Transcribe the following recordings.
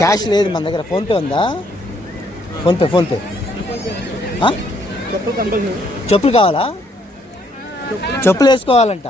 Cash లేదు మన దగ్గర. ఫోన్పే ఉందా? ఫోన్పే. చెప్పులు కావాలా? చెప్పులు వేసుకోవాలంట.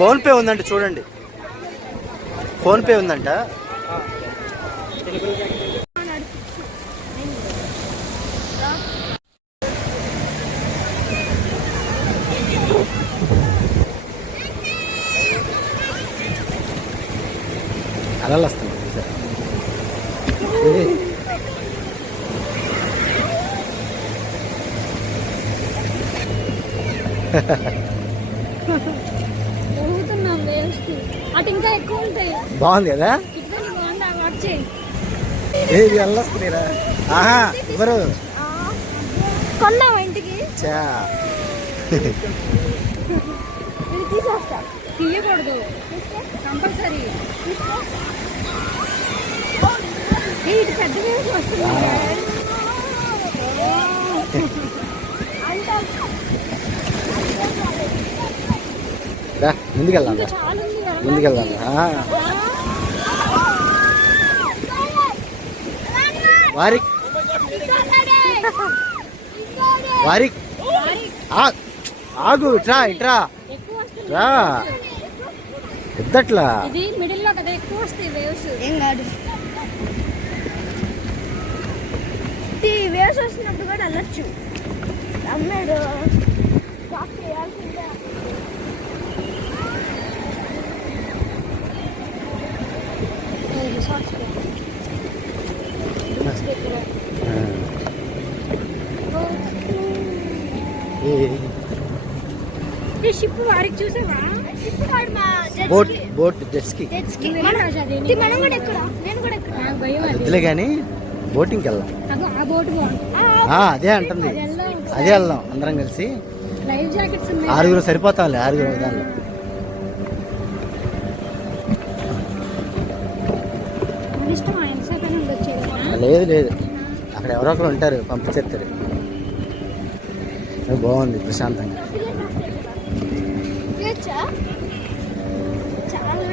ఫోన్పే ఉందంట, చూడండి. ఫోన్పే ఉందంట. అలా వస్తుంది. బాగుంది కదా? ఏది వెళ్ళొస్తున్నారా? ఆహా ఎవరు కొన్నావా ఇంటికి? తీయకూడదు కంపల్సరీ. ఇది పెద్ద వస్తుంది. ముందుకెళ్దాం. వారి ఆగు. ఇట్రా రా. పెద్దట్లా ఇది మిడిల్ లో కదా, ఎక్కువ వస్తాయి వేవ్స్. ఏం కాదు, వేవ్స్ వస్తున్నప్పుడు కూడా వెళ్ళొచ్చు. అమ్మాడు షిప్ వారికి చూసావా? బోట్ జెట్స్కి వద్దులే కానీ బోటింగ్కి వెళ్దాం. అదే అంటుంది. అదే వెళ్దాం అందరం కలిసి. 6 సరిపోతాంలే. 6 దానిలో లేదు, అక్కడ ఎవరో ఒకరు ఉంటారు, పంపించేస్తారు. బాగుంది ప్రశాంతంగా. చాలా